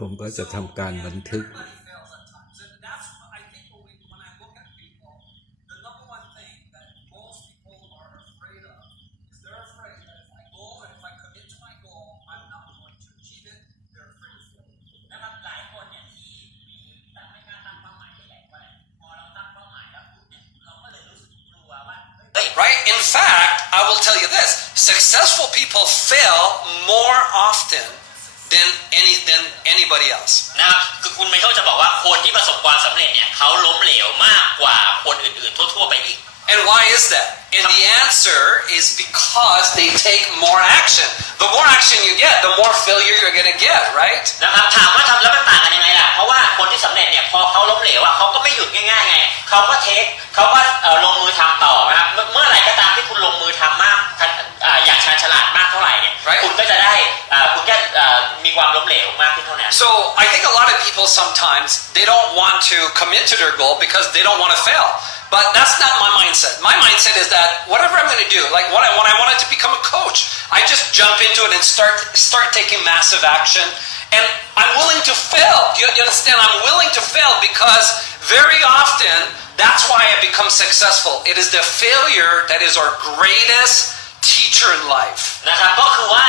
ผมก็จะทำการบันทึกRight? In fact, I will tell you this: successful people fail more often than anybody else. นะครับคือคุณไมเคิลจะบอกว่าคนที่ประสบความสำเร็จเนี่ยเขาล้มเหลวมากกว่าคนอื่นๆทั่วๆไปอีก And why is that? And the answer is because they take more action. The more action you get, the more failure you're going to get, right? นะครับถามว่าทำแล้วมันต่างกันยังไงล่ะเพราะว่าคนที่สำเร็จเนี่ยพอเขาล้มเหลวเขาก็ไม่หยุดง่ายๆไงเขาก็ลงมือทำต่อนะครับเมื่อไหร่ก็ตามที่คุณลงมือทำมากอย่างชาญฉลาดมากเท่าไหร่เนี่ยคุณก็จะได้คุณก็มีความล้มเหลวมากขึ้นเท่านั้น So I think a lot of people sometimes they don't want to commit to their goal because they don't want to fail. But that's not my mindset. My mindset is that whatever I'm going to do, like when I wanted to become a coach, I just jump into it and start taking massive action. And I'm willing to fail. You understand? I'm willing to fail because very often that's why I become successful. It is the failure that is our greatest teacher in life. นะครับก็คือว่า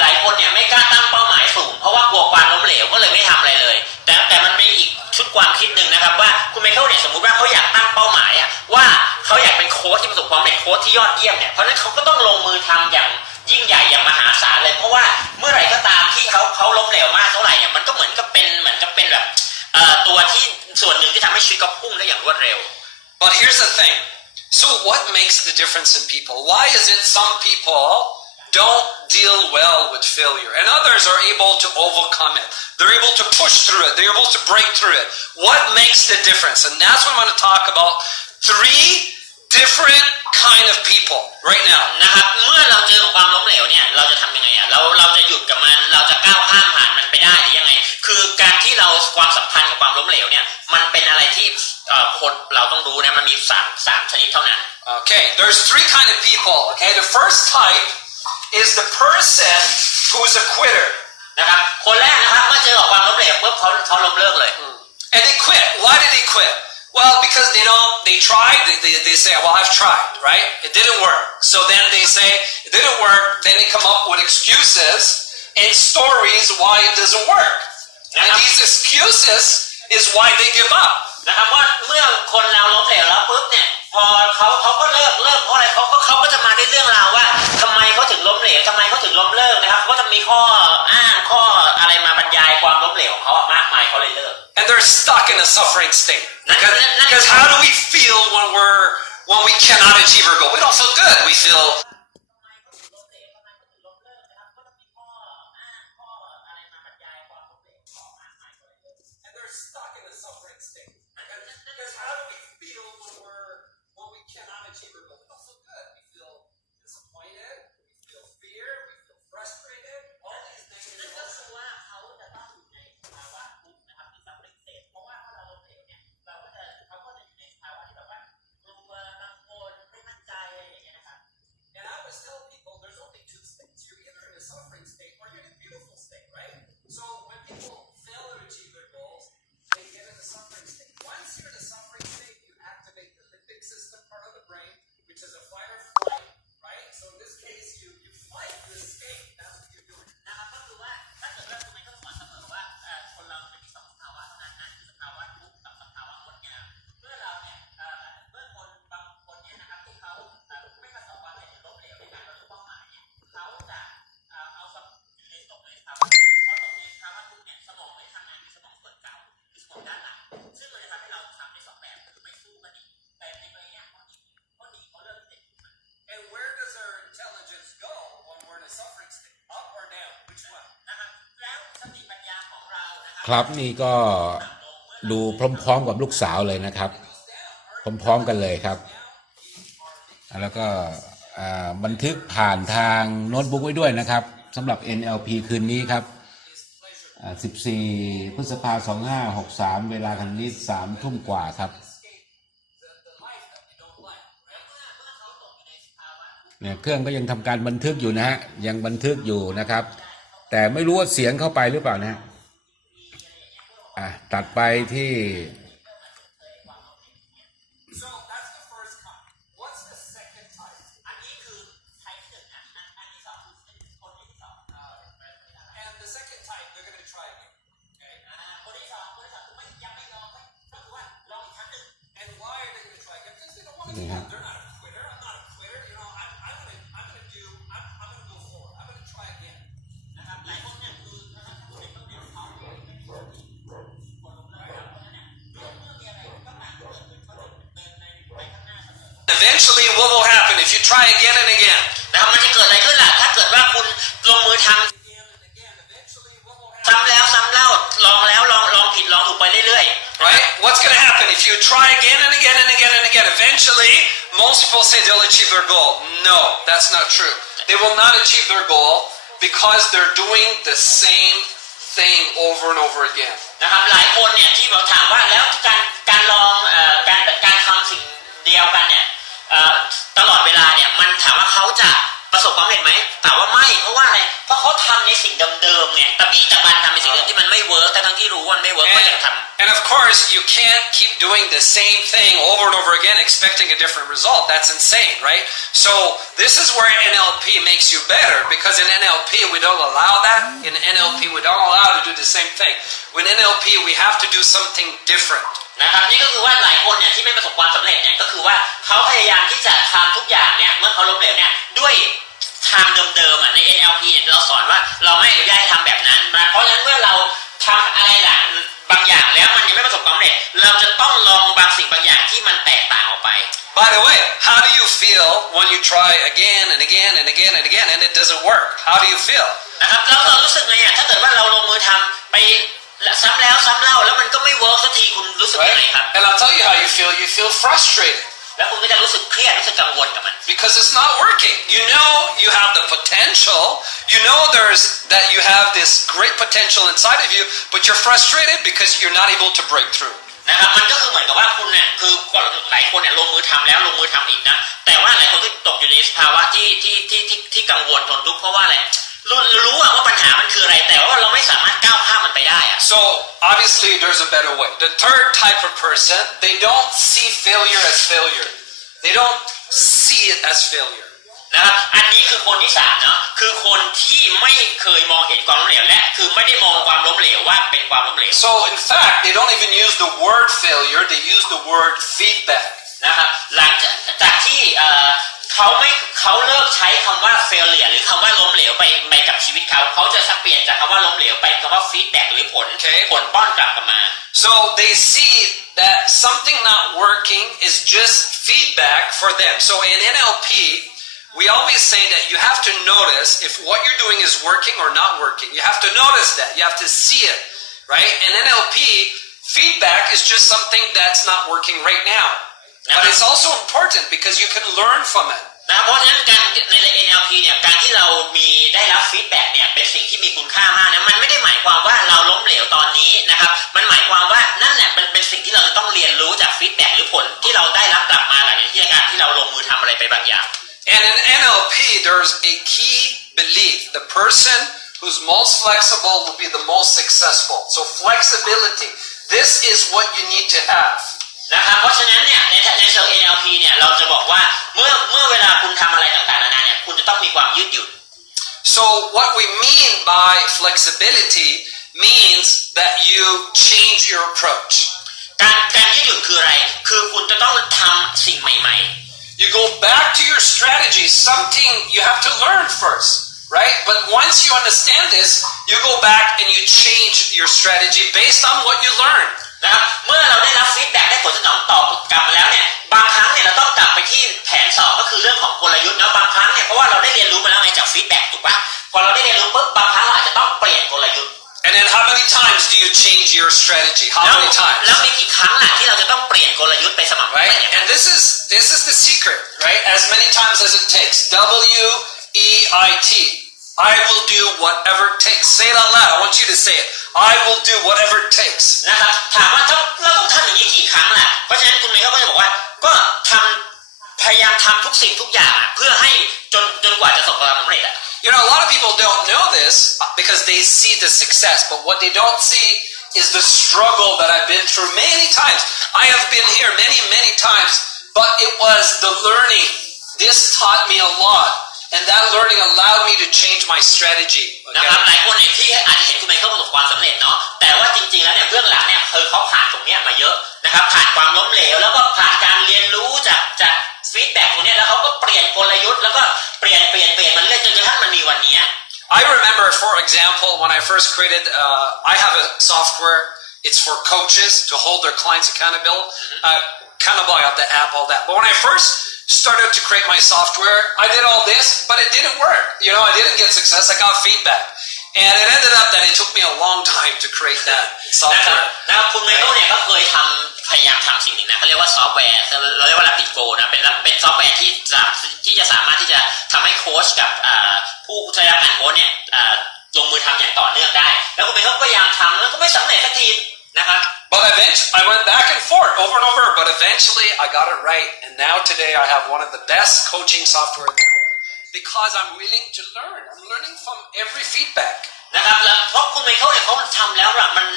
หลายคนเนี่ยไม่กล้าตั้งเป้าหมายสูงเพราะว่ากลัวความล้มเหลวก็เลยไม่ทำอะไรเลยแต่มันมีอีกชุดความคิดหนึ่งนะครับว่าคุณไมเคิลเนี่ยสมมุติว่าเขาอยากตั้งเป้าหมายว่าเขาอยากเป็นโค้ชที่ประสบความสำเร็จโค้ชที่ยอดเยี่ยมเนี่ยเพราะนั้นเขาก็ต้องลงมือทำอย่างยิ่งใหญ่อย่างมหาศาลเลยเพราะว่าเมื่อไหร่ก็ตามที่เขาล้มเหลวมากเท่าไหร่เนี่ยมันก็เหมือนกับเป็นแบบตัวที่ส่วนหนึ่งที่ทำให้ชีวิตเขาพุ่งได้อย่างรวดเร็ว But here's the thing. So what makes the difference in people? Why is it some people don't deal well with failure and others are able to overcome it? They're able to push through it. They're able to break through it. What makes the difference? And that's what I'm going to talk about. 3 different kind of people right now. นะครับเมื่อเราเจอความล้มเหลวเนี่ยเราจะทำยังไงเราจะหยุดกับมันเราจะก้าวข้ามผ่านมันไปได้หรือยังไงคือการที่เราความสัมพันธ์กับความล้มเหลวเนี่ยมันเป็นอะไรที่คนเราต้องรู้นะมันมี3ชนิดเท่านั้น Okay, there's 3 kind of people. Okay, the first type is the person who's a quitter. นะครับคนแรกนะครับเมื่อเจอความล้มเหลวปุ๊บเขาล้มเลิกเลย And they quit. Why did they quit? Well, because they tried, they say, well, I've tried, right? It didn't work. So then they say, it didn't work, then they come up with excuses and stories why it doesn't work. And these excuses is why they give up. นะครับว่าเมื่อคนเราล้มเหลวแล้วปุ๊บเนี่ยพอเขาก็เลิกเพราะอะไรเขาก็จะมาด้วยเรื่องราวว่าทำไมเขาถึงล้มเหลวทำไมเขาถึงล้มเลิกนะครับก็จะมีข้ออ้างข้ออะไรมาบรรยายความล้มเหลวของเขามากมายเขาเลยเลิก And they're stuck in a suffering state. Because how do we feel when we cannot achieve our goal? We don't feel good. We feelครับนี่ก็ดูพร้อมๆกับลูกสาวเลยนะครับพร้อมๆกันเลยครับแล้วก็บันทึกผ่านทางโน้ตบุ๊กไว้ด้วยนะครับสำหรับ NLP คืนนี้ครับ14 พฤษภาคม 2563เวลาทางนี้ 3 ทุ่มกว่าครับเนี่ยเครื่องก็ยังทำการบันทึกอยู่นะฮะยังบันทึกอยู่นะครับแต่ไม่รู้ว่าเสียงเข้าไปหรือเปล่านะ ตัดไปที่ So that's the first kind. What's the second type? อันนี้คือไทป์ที่หนึ่งนะอันที่สองคือคนที่สอง And the second type, they're going to try again. Okay? คนที่สองคือยังไม่ลองก็คือว่าลองอีกครั้งหนึ่ง And why are they going to try again? Because they don't want to give up. They're not a quitter. I'm not a quitter. You know, I'm going to go forward. I'm going to try again. นะครับหลายคนเนี่ยคือนะครับผู้เด็กต้องเรียนเขาไม่มีคนคนลงเลยครับเพราะฉะนั้นเนี่ยเมื่อมีอะไรต้องมาเกิดขึ้นเขาจะเดินไปข้างหน้าเสมอ Eventually, what will happen if you try again and again? แล้วมันจะเกิดอะไรขึ้นล่ะถ้าเกิดว่าคุณลงมือทำ Again and again. Eventually, what will happen? ซ้ำแล้วซ้ำเล่าลองแล้วลองผิดลองถูกไปเรื่อย Right? What's going to happen if you try again and again and again and again? Eventually, most people say they'll achieve their goal. No, that's not true. They will not achieve their goal because they're doing the same thing over and over again. ๆนะครับหลายคนเนี่ยที่เราถามว่าแล้วการลองการทำสิ่งเดียวกันเนี่ยตลอดเวลาเนี่ยมันถามว่าเขาจะประสบความสำเร็จไหมถามว่าไม่เพราะว่าอะไรเพราะเขาทำในสิ่งเดิมๆไงตะบี้ตะบันทำในสิ่งเดิมที่มันไม่เวิร์กแต่ทั้งที่รู้ว่ามันไม่เวิร์กก็ยังทำ And of course, you can't keep doing the same thing over and over again expecting a different result. That's insane, right? So this is where NLP makes you better because in NLP we don't allow that. In NLP we don't allow to do the same thing. With NLP we have to do something different. นะครับนี่ก็คือว่าหลายคนเนี่ยที่ไม่ประสบความสำเร็จเนี่ยก็คือว่าเขาพยายามที่จะทำทุกอย่างเนี่ยเมื่อเขาล้มเหลวเนี่ยด้วยทางเดิมๆใน NLP เนี่ยเราสอนว่าเราไม่อนุญาตให้ทำแบบนั้นนะเพราะฉะนั้นเมื่อเราทำอะไรล่ะบางอย่างแล้วมันยังไม่ประสบความสำเร็จเราจะต้องลองบางสิ่งบางอย่างที่มันแตกต่างออกไป By the way, how do you feel when you try again and again and again and again and it doesn't work? How do you feel? นะครับแล้วเรารู้สึกไงอ่ะถ้าเกิดว่าเราลงมือทำไปซ้ำแล้วซ้ำเล่าแล้วมันก็ไม่เวิร์กสักทีคุณรู้สึกยังไงครับ And I'll tell you how you feel. You feel frustrated. แล้วคุณก็จะรู้สึกเครียดรู้สึกกังวลกับมัน Because it's not working. You know you have the potential. You know that you have this great potential inside of you, but you're frustrated because you're not able to break through. นะครับมันก็คือเหมือนกับว่าคุณเนี่ยคือหลายคนเนี่ยลงมือทำแล้วลงมือทำอีกนะแต่ว่าหลายคนก็ตกอยู่ในสภาวะที่กังวลทนทุกข์เพราะว่าอะไรรู้ว่าปัญหามันคืออะไรแต่ว่าเราไม่สามารถก้าวข้ามมันไปได้อะ So obviously there's a better way. The third type of person, they don't see failure as failure. They don't see it as failure. นะครับอันนี้คือคนที่สามเนาะคือคนที่ไม่เคยมองเห็นความล้มเหลวและคือไม่ได้มองความล้มเหลวว่าเป็นความล้มเหลว So in fact, they don't even use the word failure. They use the word feedback. นะครับหลังจากที่เขาเลิกใช้คำว่า failure หรือคำว่าล้มเหลวไปกับชีวิตเขาจะเปลี่ยนจากคำว่าล้มเหลวไปคำว่า feedback หรือผลป้อนกลับมา So they see that something not working is just feedback for them. So in NLP, we always say that you have to notice if what you're doing is working or not working. You have to notice that. You have to see it, right? In NLP, feedback is just something that's not working right now. But it's also important because you can learn from it. นะเพราะฉะนั้นการใน NLP เนี่ยการที่เราได้รับฟีดแบ็กเนี่ยเป็นสิ่งที่มีคุณค่ามากนะมันไม่ได้หมายความว่าเราล้มเหลวตอนนี้นะครับมันหมายความว่านั่นแหละมันเป็นสิ่งที่เราจะต้องเรียนรู้จากฟีดแบ็กหรือผลที่เราได้รับกลับมาหลังจากการที่เราลงมือทำอะไรไปบางอย่าง And in NLP, there's a key belief. The person who's most flexible will be the most successful. So flexibility, this is what you need to have. นะครับเพราะฉะนั้นเนี่ยในเชิง NLP เนี่ยเราจะบอกว่าเมื่อเวลาคุณทำอะไรต่างๆนานาเนี่ยคุณจะต้องมีความยืดหยุ่น So what we mean by flexibility means that you change your approach. การยืดหยุ่นคืออะไรคือคุณจะต้องทำสิ่งใหม่ๆ You go back to your strategy, something you have to learn first, right? But once you understand this, you go back and you change your strategy based on what you learned. นะครับเมื่อเราได้รับฟีดแบ็กได้ผลสนองตอบกลับมาแล้วเนี่ยบางครั้งเนี่ยเราต้องกลับไปที่แผน2ก็คือเรื่องของกลยุทธ์นะบางครั้งเนี่ยเพราะว่าเราได้เรียนรู้มาแล้วไงจากฟีดแบ็กถูกปะพอเราได้เรียนรู้ปุ๊บบางครั้งเราอาจจะต้องเปลี่ยนกลยุทธ์ And then how many times do you change your strategy? How many times? แล้วมีกี่ครั้งล่ะที่เราจะต้องเปลี่ยนกลยุทธ์ไปสม่ำเสมอ Right? And this is the secret, right? As many times as it takes. WEIT. I will do whatever it takes. Say it out loud. I want you to say it. I will do whatever it takes. นะครับถามว่าเราต้องทำอย่างนี้กี่ครั้งล่ะเพราะฉะนั้นคุณเมย์ก็จะบอกว่าก็พยายามทำทุกสิ่งทุกอย่างเพื่อให้จนกว่าจะประสบความสำเร็จอะ You know, a lot of people don't know this because they see the success, but what they don't see is the struggle that I've been through many times. I have been here many times, but it was the learning. This taught me a lot, and that learning allowed me to change my strategy. นะครับหลายคนเนี่ยที่อาจจะเห็นคุณไมเคิลประสบความสำเร็จเนาะแต่ว่าจริงๆแล้วเนี่ยเบื้องหลังเนี่ยคือเขาผ่านตรงเนี้ยมาเยอะนะครับผ่านความล้มเหลวแล้วก็ผ่านการเรียนรู้จากฟีดแบ็กตรงเนี้ยแล้วเขาก็เปลี่ยนกลยุทธ์แล้วก็เปลี่ยนมันเรื่อยจนกระทั่งมันมีวันนี้ I remember, for example, when I first created, I have a software. It's for coaches to hold their clients accountable. Accountable, I got the app, all that. But when I first started to create my software, I did all this, but it didn't work. I didn't get success. I got feedback. And it ended up that it took me a long time to create that software. นะครับคุณไมเคิลเนี่ยก็เคยพยายามทำสิ่งหนึ่งนะเขาเรียกว่าซอฟต์แวร์เราเรียกว่า Rapid Go นะเป็นซอฟต์แวร์ที่จะสามารถที่จะทำให้โค้ชกับผู้ใช้รับการโค้ชเนี่ยลงมือทำอย่างต่อเนื่องได้แล้วคุณไมเคิลก็พยายามทำแล้วก็ไม่สำเร็จสักทีนะครับ But eventually, I went back and forth over and over, but eventually I got it right. And now today I have one of the best coaching software in the world because I'm willing to learn. I'm learning from every feedback. นะครับแล้วเพราะคุณไมเคิลเนี่ยเขาทำแล้วอะมัน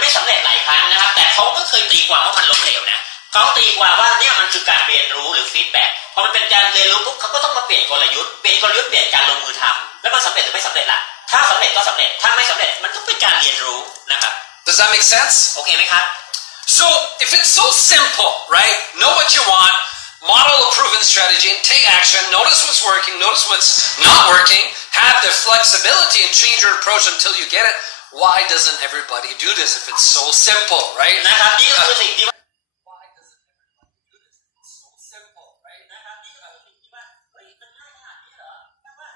ไม่สำเร็จหลายครั้งนะครับแต่เขาก็เคยตีความว่ามันล้มเหลวนะเขาตีความว่าเนี่ยมันคือการเรียนรู้หรือฟีดแบ็กพอมันเป็นการเรียนรู้ปุ๊บเขาก็ต้องมาเปลี่ยนกลยุทธ์เปลี่ยนการลงมือทำแล้วมันสำเร็จหรือไม่สำเร็จล่ะถ้าสำเร็จก็สำเร็จถ้าไม่สำเร็จมันก็เป็นการเรียนรู้นะครับ Does that make sense? โอเคไหมครับ So if it's so simple, right? Know what you want, model a proven strategy, and take action. Notice what's working, notice what's not working. Have the flexibility and change your approach until you get it. Why doesn't everybody do this if it's so simple, right? นะครับนี่ก็คือสิ่งที่ Why doesn't everybody do this if it's so simple, right? นะครับนี่ก็คือสิ่งที่ว่าเฮ้ยมันง่ายขนาดนี้เหรอแค่ว่า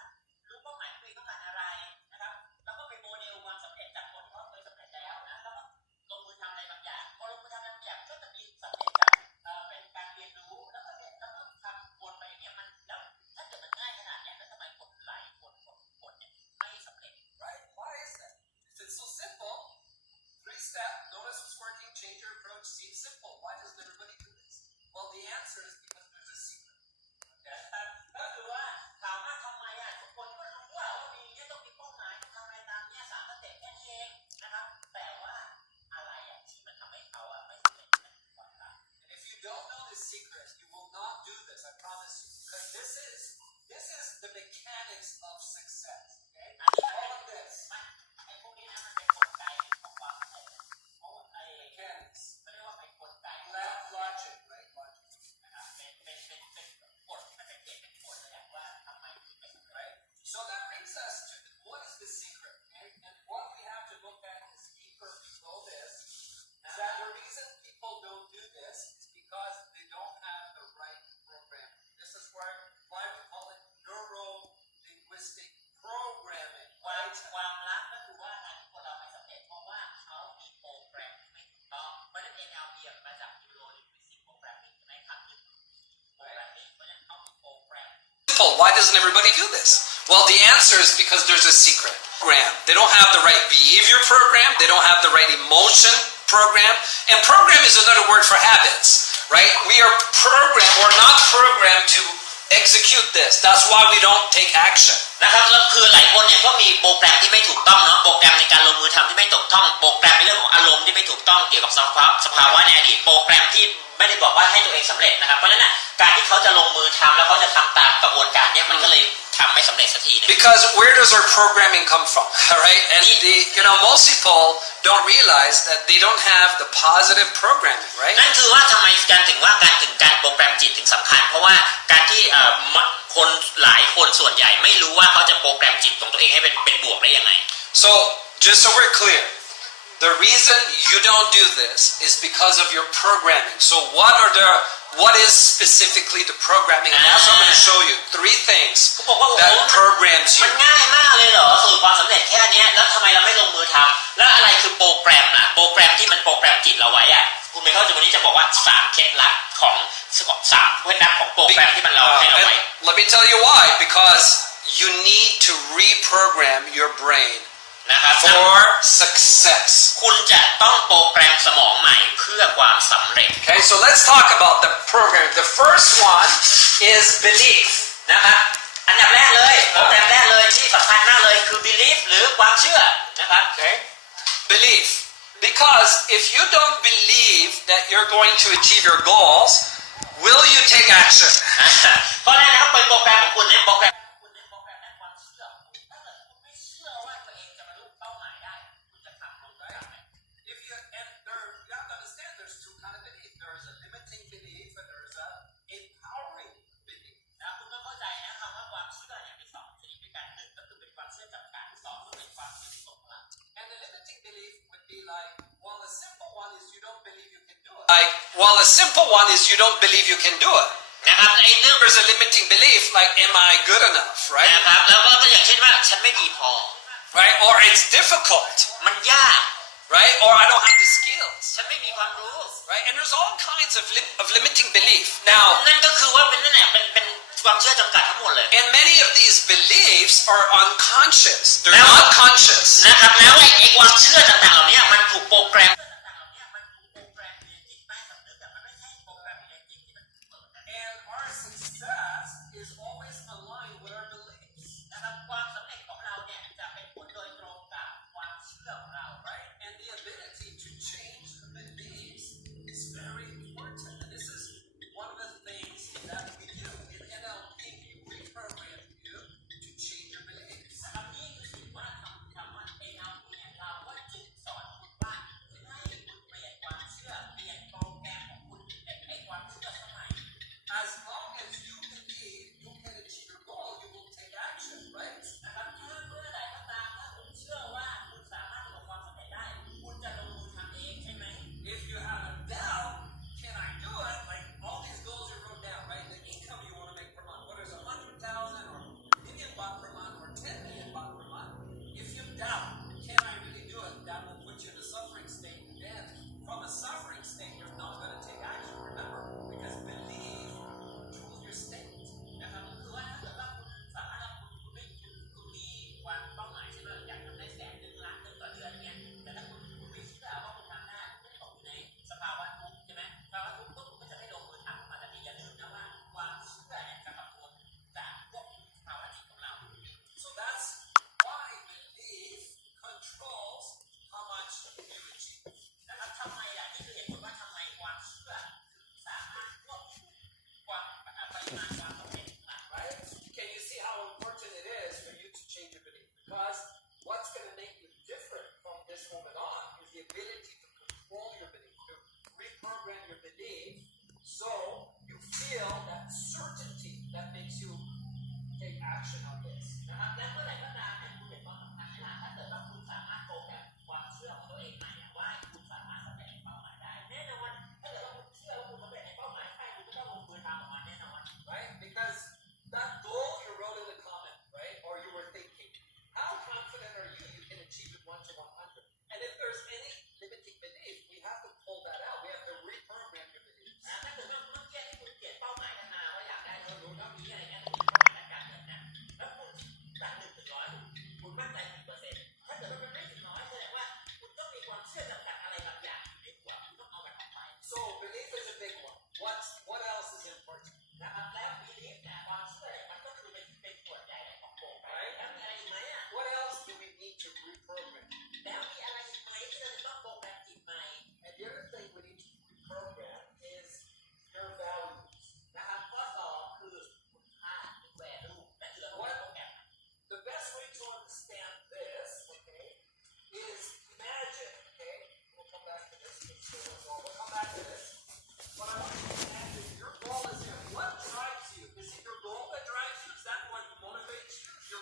รู้เป้าหมายตัวเองต้องการอะไรนะครับแล้วก็ไปโมเดลความสำเร็จจากคนที่เขาเคยสำเร็จแล้วนะแล้วก็ลงมือทำอะไรบางอย่างพอลงมือทำอะไรบางอย่างก็จะมีสำเร็จจากเป็นการเรียนรู้แล้วก็ทำวนไปอย่างเงี้ยมันแล้วถ้าเกิดมันง่ายขนาดเนี้ยแล้วทำไมคนหลายคนเนี่ยไม่สำเร็จ Right? Why is that? If it's so simple, 3-step, notice what's working, change your approach, seems simple. Why doesn't everybody do this? Well, the answer is because there's a secret. ก็คือว่าถามว่าทำไมทุกคนก็รู้ว่ามีเนี่ยต้องมีเป้าหมายต้องทำอะไรตามเนี่ย3 สเต็ปแค่นี้เองนะครับแต่ว่าอะไรที่มันทำให้เขาไม่สำเร็จก่อนครับ And if you don't know the secret, you will not do this, I promise you. Because this is the mechanics of success. Okay? All of this. ไอ้พวกนี้นะมันเป็นกลไกของความสำเร็จเพราะไอ้ Mechanics. ไม่ได้ว่าเป็นกลไก Logic, right? Logic. นะครับเป็นกฎที่มันเป็นเหตุเป็นผลเลยว่าทำไมถึงไม่สำเร็จ Right? So that brings us to what is the secret? Okay? And what we have to look at is deeper below this. Is that the reason people don't do this is because they don't have the right program. This is why we call it neuro-linguistic programming. ความลับก็คือว่าการที่คนเราไม่สำเร็จเพราะว่าเขามีโปรแกรมที่ไม่ถูกต้องเพราะฉะนั้น NLP มาจาก Neuro Linguistic Programming ใช่ไหมครับโปรแกรมนี้เพราะฉะนั้นเขามีโปรแกรม Why doesn't everybody do this? Well, the answer is because there's a secret program. They don't have the right behavior program. They don't have the right emotion program. And program is another word for habits, right? We are programmed. We're not programmed to execute this. That's why we don't take action. นะครับแล้วคือหลายคนเนี่ยก็มีโปรแกรมที่ไม่ถูกต้องเนาะโปรแกรมในการลงมือทำที่ไม่ถูกต้องโปรแกรมในเรื่องของอารมณ์ที่ไม่ถูกต้องเกี่ยวกับสภาวะในอดีตโปรแกรมที่ไม่ได้บอกว่าให้ตัวเองสำเร็จนะครับเพราะฉะนั้นการที่เขาจะลงมือทำแล้วเขาจะทำตามกระบวนการเนี่ยมันก็เลยทำไม่สำเร็จสักทีนึง Because where does our programming come from, right? And most people don't realize that they don't have the positive programming, right? นั่นคือว่าทำไมการโปรแกรมจิตถึงสำคัญเพราะว่าการที่คนหลายคนส่วนใหญ่ไม่รู้ว่าเขาจะโปรแกรมจิตของตัวเองให้เป็นบวกได้ยังไง So just so we're clear, the reason you don't do this is because of your programming. So what is specifically the programming? And that's what I'm going to show you 3 things that programs มั you. นง่ายมากเลยเหรอสู่ความสำเร็จแค่นี้แล้วทำไมเราไม่ลงมือทำแล้วอะไรคือโปรแกรมล่ะโปรแกรมที่มันโปรแกรมจิตเราไว้คุณไม่เข้าใจวันนี้จะบอกว่า3 เคล็ดลับของ3 เคล็ดลับของโปรแกรมที่มันเราให้เราไว้ Let me tell you why. Because you need to reprogram your brain นะครับ for success. คุณจะต้องโปรแกรมสมองใหม่เพื่อความสำเร็จ Okay, so let's talk about the program. The first one is belief. นะครับอันดับแรกเลยโปรแกรมแรกเลยที่สำคัญมากเลยคือ belief หรือความเชื่อนะครับ Okay, belief. Because if you don't believe that you're going to achieve your goals, will you take action? ข้อแรกนะครับเป็นโปรแกรมของคุณในโปรแกรมคุณในโปรแกรมด้านความเชื่อถ้าเกิดคุณไม่เชื่อว่าตัวเองจะบรรลุเป้าหมายได้คุณจะทำมันได้ไหม If you and there, you have to understand there's two kind of belief. There is a limiting belief and there is a empowering belief. นะคุณต้องเข้าใจนะคำว่าความเชื่อเนี่ยมีสองชนิดด้วยกันหนึ่งก็คือเป็นความเชื่อจำกัดสองก็เป็นความเชื่อที่ทรงพลัง And the limiting belief would be like, well, the simple one is you don't believe you can do it. Like, well, the simple one is you don't believe you can do it. นะครับไอ้เรื่อง There's a limiting belief like, am I good enough, right? นะครับแล้วก็อย่างเช่นว่าฉันไม่ดีพอ Right? Or it's difficult, มันยาก right? Or I don't have the skills, ฉันไม่มีความรู้ right? And there's all kinds of limiting belief. Now, นั่นก็คือว่าเป็นนั่นแหละเป็นความเชื่อจำกัดทั้งหมดเลย and many of these beliefs are unconscious. They're not conscious. นะครับแล้วไอ้ความเชื่อต่างๆเหล่านี้มันถูกโปรแกรม And our success is always aligned with our beliefs. นะครับความสำเร็จของเราเนี่ยจะเป็นผลโดยตรงกับความเชื่อของเรา Right? And the ability to change the beliefs is very important. And this is one of the things that we do in NLP. We reprogram you to change your beliefs. นะครับนี่คือสิ่งว่าคำว่า NLP เนี่ยเราก็จึงสอนคุณว่าให้คุณเปลี่ยนความเชื่อเปลี่ยนโปรแกรมของคุณเป็นไอ้ความเชื่อสมัย As long as you believe you can achieve your goal, you will take action, right? นะครับถ้าเมื่อไหร่ก็ตามถ้าคุณเชื่อว่าคุณสามารถประสบความสำเร็จได้คุณจะลงมือทำเองใช่ไหม If you have a doubt, can I do it? Like all these goals you wrote down, right? The income you want to make per month, whether it's 100,000 or million baht per month or 10 million baht per month. If you doubt, can I really do it? That will put you in a suffering state. And from a suffering state, you're not going to take action. Remember, because belief controls your state. นะครับคือว่าถ้าเกิดว่าคุณสามารถคุณมีความเป้าหมายใช่ไหมอยากทำได้100,000 ล้านต่อเดือนเนี่ยแต่ถ้าคุณไม่เชื่อว่าคุณทำได้คุณจะตกอยู่ในสภาวะทุกข์ใช่ไหมสภาวะทุกข์ปุ๊บคุณก็จะไม่ลงมือทำมันแต่อย่าลืมนะว่าความเชื่อเนี่ยจะมาควบจากพวกภาวะจิตของเรา So that's why belief controls how much you achieve. นะครับทำไมล่ะนี่คือเหตุผลว่าทำไมความเชื่อถึงสามารถควบคุมความปริมาณความสำเร็จของเรา Right? Can you see how important it is for you to change your belief? Because what's going to make you different from this moment on is the ability to control your belief, to reprogram your belief so you feel that certainty that makes you take action on this. นะครับและเมื่อไหร่ก็ตามเนี่ย